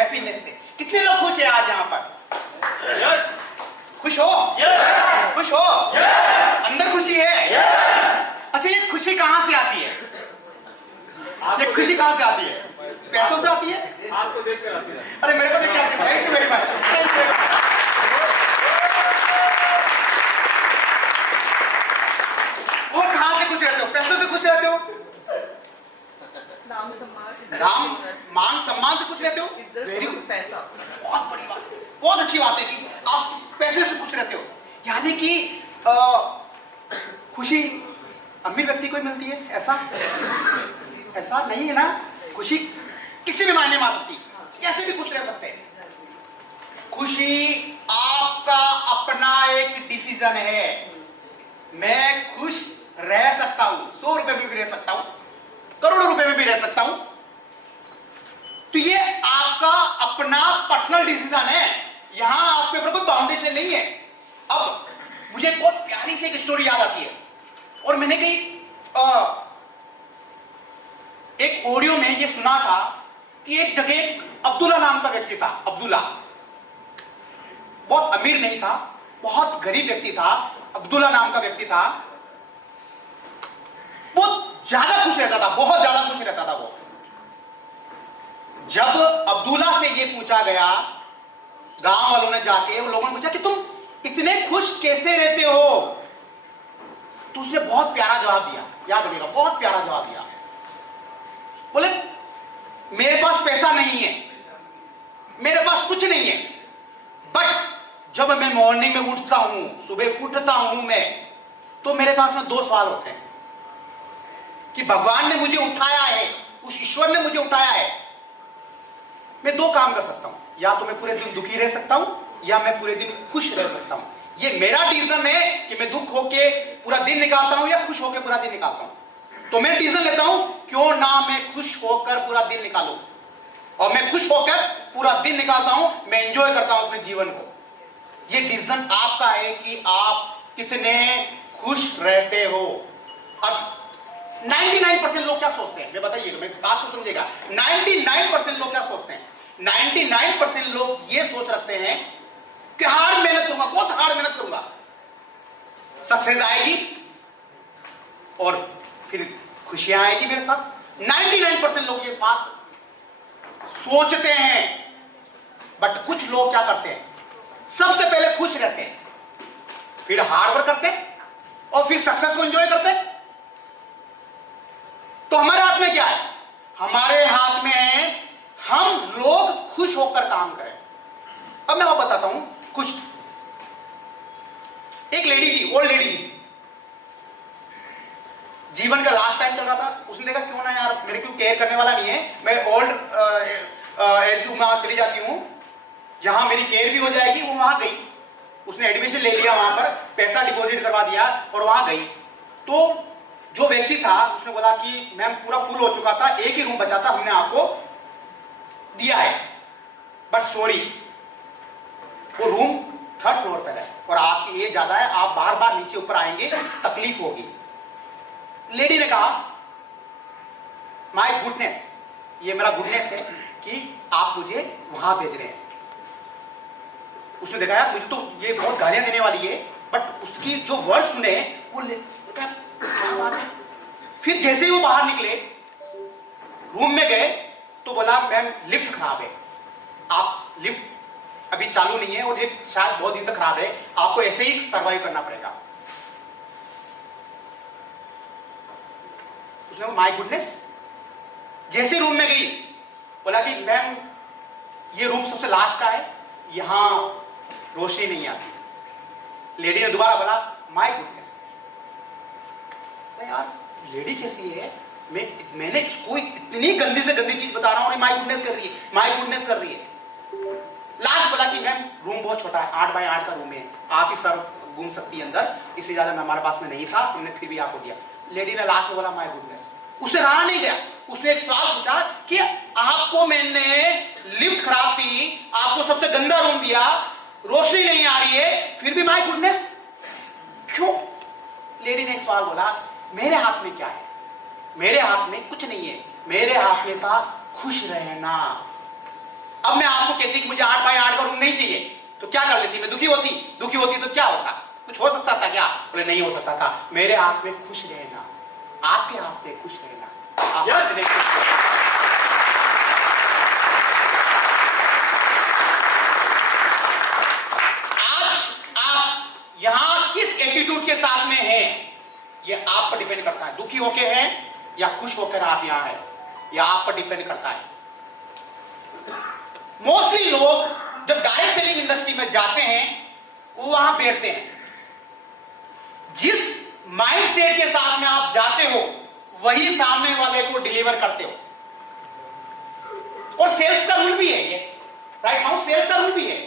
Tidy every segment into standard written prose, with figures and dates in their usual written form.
Happiness से। कितने लोग खुश हैं आज यहाँ पर? यस। खुश हो? यस। खुश हो? यस। अंदर खुशी है? यस। अच्छा, ये खुशी कहाँ से आती है? ये खुशी कहाँ से आती है? पैसों से आती है? आपको देख कर आती है। अरे मेरे को देख के आती है। Thank you very much. और कहाँ से खुश रहते हो? पैसों से खुश रहते हो? नाम मान सम्मान से खुश रहते हो? Very good. पैसा बहुत बड़ी बात है, बहुत अच्छी बात है कि आप पैसे से खुश रहते हो। यानी कि खुशी अमीर व्यक्ति को ही मिलती है, ऐसा नहीं है ना। खुशी किसी भी मायने में आ सकती है, कैसे भी खुश रह सकते हैं। खुशी आपका अपना एक डिसीजन है। मैं खुश रह सकता हूं, 100 रुपए में भी रह सकता हूं, करोड़ों रुपए में भी रह सकता हूं। तो ये आपका अपना पर्सनल डिसीजन है। यहां आपके ऊपर कोई बाउंडेशन नहीं है। अब मुझे एक बहुत प्यारी सी एक स्टोरी याद आती है, और मैंने कहीं एक ऑडियो में ये सुना था कि एक जगह अब्दुल्ला नाम का व्यक्ति था। अब्दुल्ला बहुत अमीर नहीं था, बहुत गरीब व्यक्ति था। अब्दुल्ला नाम का व्यक्ति था, बहुत ज्यादा खुश रहता था, बहुत ज्यादा खुश रहता था वो। जब अब्दुल्ला से ये पूछा गया, गांव वालों ने जाके लोगों ने पूछा कि तुम इतने खुश कैसे रहते हो, तो उसने बहुत प्यारा जवाब दिया। याद रखिएगा, बहुत प्यारा जवाब दिया। बोले मेरे पास पैसा नहीं है, मेरे पास कुछ नहीं है, बट जब मैं मॉर्निंग में उठता हूं, सुबह उठता हूं मैं, तो मेरे पास में 2 सवाल होते हैं कि भगवान ने मुझे उठाया है, उस ईश्वर ने मुझे उठाया है। मैं 2 काम कर सकता हूं, या तो मैं पूरे दिन दुखी रह सकता हूं, या मैं पूरे दिन खुश रह सकता हूं। ये मेरा डिसीजन है कि मैं दुख होके पूरा दिन निकालता हूं या खुश होके पूरा दिन निकालता हूं। तो मैं डिसीजन लेता हूं, क्यों ना मैं खुश होकर पूरा दिन निकालूं, और मैं खुश होकर पूरा दिन निकालता हूं, मैं एंजॉय करता हूं अपने जीवन को। ये डिसीजन आपका है कि आप कितने खुश रहते हो। अब 99% लोग क्या सोचते हैं, मैं बताइएगा, मैं बात को समझिएगा। 99% लोग क्या सोचते हैं? 99% लोग ये सोच रखते हैं कि हार्ड मेहनत करूंगा, बहुत हार्ड मेहनत करूंगा, सक्सेस आएगी और फिर खुशियां आएगी मेरे साथ। 99% लोग ये बात सोचते हैं। बट कुछ लोग क्या करते हैं, सबसे पहले खुश रहते हैं, फिर हार्ड वर्क करते हैं, और फिर सक्सेस को एंजॉय करते हैं। तो हमारे हाथ में क्या है? हमारे हाथ में है हम लोग खुश होकर काम करें। अब मैं आपको बताता हूं कुछ। एक लेडी थी, ओल्ड लेडी थी, जीवन का लास्ट टाइम चल रहा था। उसने देखा क्यों ना यार, मेरे क्यों केयर करने वाला नहीं है, मैं ओल्ड एज में चली जाती हूं, जहां मेरी केयर भी हो जाएगी। वो वहां गई, उसने एडमिशन ले लिया, वहां पर पैसा डिपॉजिट करवा दिया और वहां गई। तो जो व्यक्ति था उसने बोला कि मैम पूरा फुल हो चुका था, एक ही रूम बचा था, हमने आपको दिया है, बट सॉरी वो रूम 3rd फ्लोर पर है और आपकी एज ज्यादा है, आप बार बार नीचे ऊपर आएंगे, तकलीफ होगी। लेडी ने कहा माय गुडनेस, ये मेरा गुडनेस है कि आप मुझे वहां भेज रहे हैं। उसने देखा यार मुझे तो ये बहुत गालियां देने वाली है, बट उसकी जो वर्ड सुने वो क्या बात है। फिर जैसे ही वो बाहर निकले, रूम में गए, तो बोला मैम लिफ्ट खराब है, आप लिफ्ट अभी चालू नहीं है और लिफ्ट शायद बहुत दिन तक खराब है, आपको ऐसे ही सर्वाइव करना पड़ेगा। उसने माय गुडनेस, जैसे रूम में गई, बोला कि मैम ये रूम सबसे लास्ट का है, यहां रोशनी नहीं आती। लेडी ने दोबारा बोला माय गुडनेस। यार लेडी कैसी है, मैंने इसको इतनी गंदी से गंदी चीज बता रहा हूं और माय गुडनेस कर रही है, माय गुडनेस कर रही है। लास्ट बोला कि मैम रूम बहुत छोटा है, 8 बाय 8 का रूम है, आप ही सर घूम सकती है अंदर, इससे ज्यादा हमारे पास में नहीं था, हमने फिर भी आपको दिया। लेडी ने लास्ट में बोला माय गुडनेस। उससे रहा नहीं गया, उसने एक सवाल पूछा कि आपको मैंने लिफ्ट खराब थी, आपको सबसे गंदा रूम दिया, रोशनी नहीं आ रही है, फिर भी माय गुडनेस क्यों? लेडी ने एक सवाल बोला मेरे हाथ में क्या है? मेरे हाथ में कुछ नहीं है, मेरे हाथ में था खुश रहना। अब मैं कहती कि मुझे 8x8 का रूम नहीं चाहिए, तो क्या कर लेती? मैं दुखी होती तो क्या होता? कुछ हो सकता था क्या? बोले नहीं हो सकता था। मेरे आप में खुश रहना, आपके आप में खुश रहना, आप अपने खुश रहना। आज आप यहां किस एटीट्यूड के साथ में हैं, ये आप पर डिपेंड करता है। दुखी होके हैं या खुश होकर आप यहां हैं, यह आप पर डिपेंड करता है। मोस्टली लोग जब डायरेक्ट सेलिंग इंडस्ट्री में जाते हैं वो वहां बैठते हैं। जिस माइंडसेट के साथ में आप जाते हो वही सामने वाले को डिलीवर करते हो। और सेल्स का रूल भी है ये, राइट नाउ सेल्स का रूल भी है।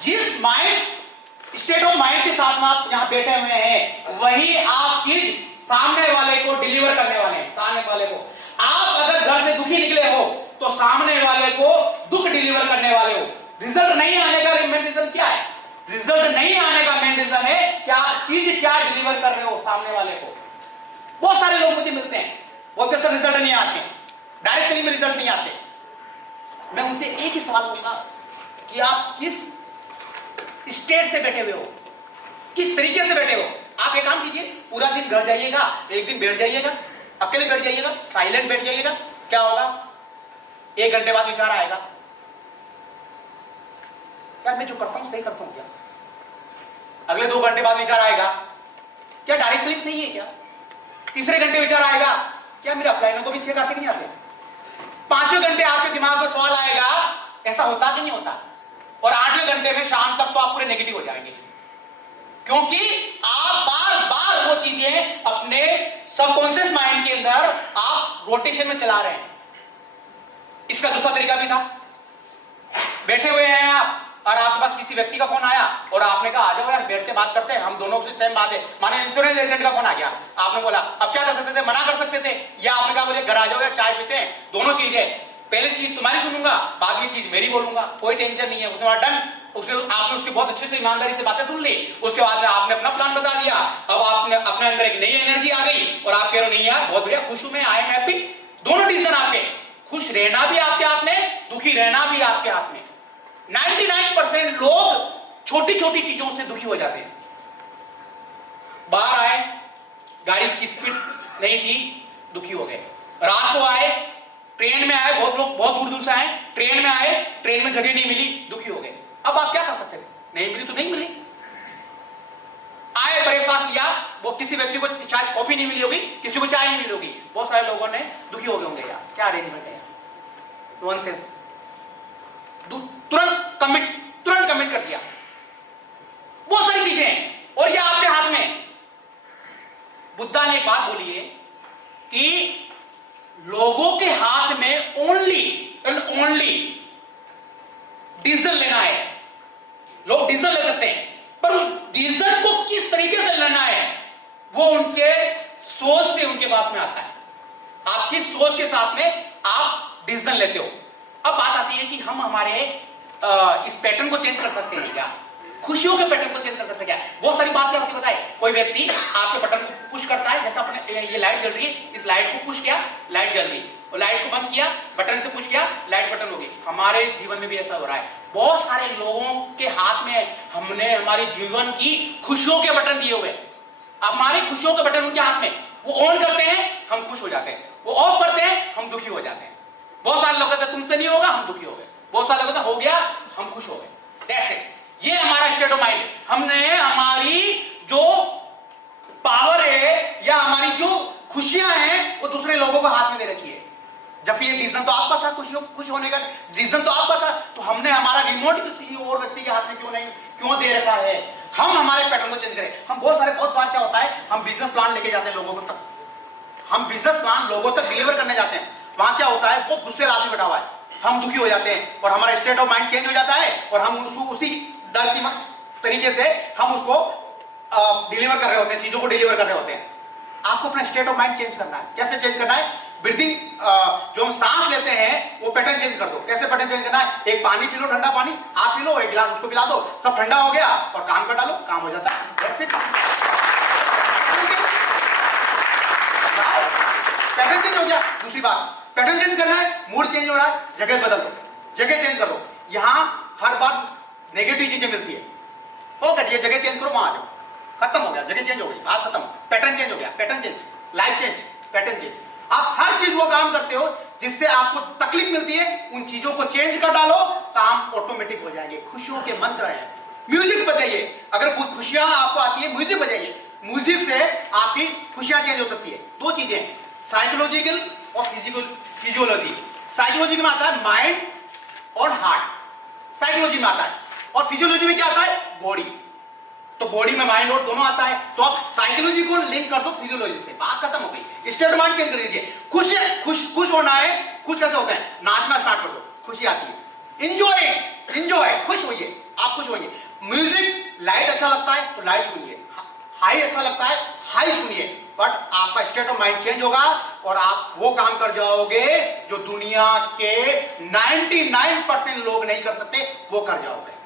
जिस माइंड स्टेट ऑफ माइंड के साथ में आप यहां बैठे हुए हैं वही आप चीज सामने वाले को डिलीवर करने वाले हैं। सामने वाले को, आप अगर घर से दुखी निकले हो तो सामने वाले को दुख डिलीवर करने वाले हो। रिजल्ट नहीं आने का मेन रीजन क्या है? रिजल्ट नहीं आने का मेन रीजन है क्या चीज क्या डिलीवर कर रहे हो सामने वाले को। बहुत सारे लोग मुझे मिलते हैं, बोलते सर रिजल्ट नहीं आते, डायरेक्ट सेलिंग में रिजल्ट नहीं आते। मैं उनसे एक ही सवाल करूंगा कि आप किस स्टेट से बैठे हुए हो, किस तरीके से बैठे हो। आप एक काम कीजिए, पूरा दिन घर जाइएगा, एक दिन बैठ जाइएगा, अकेले बैठ जाइएगा, साइलेंट बैठ जाइएगा। क्या होगा? 1 घंटे बाद विचार आएगा, यार मैं जो करता हूं सही करता हूं क्या? अगले 2 घंटे बाद विचार आएगा, क्या डायरेक्ट सेलिंग सही है क्या? तीसरे घंटे विचार आएगा, क्या मेरे अपलाइनों को भी चेक आते कि नहीं आते? 5वें घंटे आपके दिमाग में सवाल आएगा, ऐसा होता कि नहीं होता? और 8वें घंटे में शाम तक तो आप पूरे नेगेटिव हो जाएंगे, क्योंकि आप बार बार वो चीजें अपने सबकॉन्शियस माइंड के अंदर आप रोटेशन में चला रहे हैं। इसका दूसरा तरीका भी था, बैठे हुए हैं आप और आपके पास किसी व्यक्ति का फोन आया और आपने कहा आ जाओ यार बैठ के बात करते हैं, हम दोनों से सेम बात है। माने इंश्योरेंस एजेंट का फोन आ गया, आपने बोला अब क्या कर सकते थे? मना कर सकते थे, या आपने कहा मुझे घर आ जाओ यार चाय पीते हैं। दोनों चीजें, पहली चीज तुम्हारी सुनूंगा, बाद में चीज मेरी बोलूंगा, कोई टेंशन नहीं है। उसके बाद डन, आपने उसकी बहुत अच्छे से ईमानदारी से बातें सुन ली, उसके बाद में आपने अपना प्लान बता दिया। अब आपने अपने अंदर एक नई एनर्जी आ गई और आप कह रहे हो नहीं यार बहुत बढ़िया, खुश हूं मैं, आई एम हैप्पी। दोनों डिसीजन आपके, खुश रहना भी आपके हाथ में, दुखी रहना भी आपके हाथ में। 99% लोग छोटी छोटी चीजों से दुखी हो जाते हैं। बाहर आए, गाड़ी की स्पीड नहीं थी, दुखी हो गए। रात को आए, ट्रेन में आए, बहुत लोग बहुत दूर दूर से आए, ट्रेन में आए, ट्रेन में जगह नहीं मिली, दुखी हो गए। अब आप क्या कर सकते थे? नहीं मिली तो नहीं मिली। आए, ब्रेकफास्ट लिया, वो किसी व्यक्ति को शायद कॉफी नहीं मिली होगी, किसी को चाय नहीं मिली होगी, बहुत सारे लोगों ने दुखी हो गए होंगे। यार क्या अरेंजमेंट है यार, नॉनसेंस। तुरंत कमिट कर दिया। बहुत सारी चीजें हैं और ये आपके हाथ में। बुद्धा ने एक बात बोली है कि लोगों के हाथ में ओनली एंड ओनली डिसीजन लेना है। लोग डिसीजन ले सकते हैं, पर उस डिसीजन को किस तरीके से लेना है वो उनके सोच से उनके पास में आता है। आपकी सोच के साथ में आप डिसीजन लेते हो। अब बात आती है कि हम हमारे इस पैटर्न को चेंज कर सकते हैं क्या? खुशियों के पैटर्न को चेंज कर सकते हैं क्या? बहुत सारी बात क्या होती है बताए। कोई व्यक्ति आपके बटन को पुश करता है, जैसा अपने ये लाइट जल रही है, इस लाइट को पुश किया, लाइट जल गई, और लाइट को बंद किया, बटन से पुश किया, लाइट बटन हो गई। हमारे जीवन में भी ऐसा हो रहा है। बहुत सारे लोगों के हाथ में हमने हमारे जीवन की खुशियों के बटन दिए हुए। हमारी खुशियों के बटन उनके हाथ में, वो ऑन करते हैं हम खुश हो जाते हैं, वो ऑफ करते हैं हम दुखी हो जाते हैं। बहुत सारे लोग कहते हैं तुमसे नहीं होगा, हम दुखी हो गए। बहुत सारे लोग कहते हैं हो गया, हम खुश हो गए। That's it. ये हमारा स्टेट ऑफ माइंड। हमने हमारी जो पावर है या हमारी जो खुशियां हैं वो दूसरे लोगों को हाथ में दे रखी है। जबकि ये डिसीजन तो आपका था, खुश होने का डिसीजन तो आपका था, तो हमने हमारा रिमोट किसी और व्यक्ति के हाथ में क्यों दे रखा है? हम हमारे पैटर्न को चेंज करें। हम बहुत बार क्या होता है, हम बिजनेस प्लान लेके जाते हैं लोगों को तक, हम बिजनेस प्लान लोगों तक डिलीवर करने जाते हैं। वहां क्या होता है, बहुत गुस्से आदमी बैठा हुआ है, हम दुखी हो जाते हैं और हमारा स्टेट ऑफ माइंड चेंज हो जाता है और हम उसी डर की तरीके से हम उसको डिलीवर कर रहे होते हैं, चीजों को डिलीवर कर रहे होते हैं। आपको अपना स्टेट ऑफ माइंड चेंज करना है। कैसे चेंज करना है? ब्रीथिंग, जो हम सांस लेते हैं वो पैटर्न चेंज कर दो। कैसे पैटर्न चेंज करना है? एक पानी पी लो, ठंडा पानी आप पी लो, एक गिलास उसको पिला दो, सब ठंडा हो गया और कान पर डालो, काम हो जाता है। पैटर्न चेंज हो गया। दूसरी बात, पैटर्न चेंज करना है, मूड चेंज हो रहा है, जगह बदल दो, जगह चेंज कर दो। नेगेटिव चीजें मिलती है, ओ घटिए, जगह चेंज करो, वहां आ जाओ, खत्म हो गया, जगह चेंज हो गई, बात खत्म, पैटर्न चेंज हो गया, pattern change, life change, pattern change. आप हर चीज वो काम करते हो जिससे आपको तकलीफ मिलती है, उन चीजों को चेंज कर डालो, काम ऑटोमेटिक हो जाएंगे। खुशियों के मंत्र हैं, म्यूजिक बजाइए, अगर खुशियां आपको आती है म्यूजिक बजाइए, म्यूजिक से आपकी खुशियां चेंज हो सकती है। दो चीजें, साइकोलॉजिकल और फिजियोलॉजी। साइकोलॉजी में आता है माइंड और हार्ट, साइकोलॉजी में आता है, और फिजियोलॉजी में क्या आता है, बॉडी। तो बॉडी में माइंड और दोनों आता है, तो आप साइकोलॉजी को लिंक कर दो फिजियोलॉजी से, बात खत्म हो गई। स्टेट माइंड चेंज कर दीजिए। खुश है, खुश होना है, खुश कैसे होता है, नाचना स्टार्ट कर दो, खुशी आती है। इंजॉय, खुश होइए, आप खुश होइए। म्यूजिक, लाइट अच्छा लगता है तो लाइट सुनिए, हाई अच्छा लगता है हाई सुनिए, बट आपका स्टेट ऑफ माइंड चेंज होगा और आप वो काम कर जाओगे जो दुनिया के 99% लोग नहीं कर सकते, वो कर जाओगे।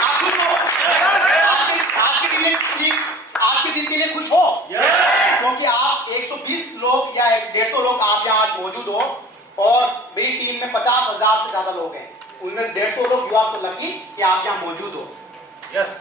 आप खुश हो, आज के दिन के लिए खुश हो, क्योंकि आप 120 लोग या 150 लोग आप यहाँ आज मौजूद हो, और मेरी टीम में 50,000 से ज्यादा लोग हैं, उनमें 150 लोग यू आर तो लकी कि आप यहाँ मौजूद हो। यस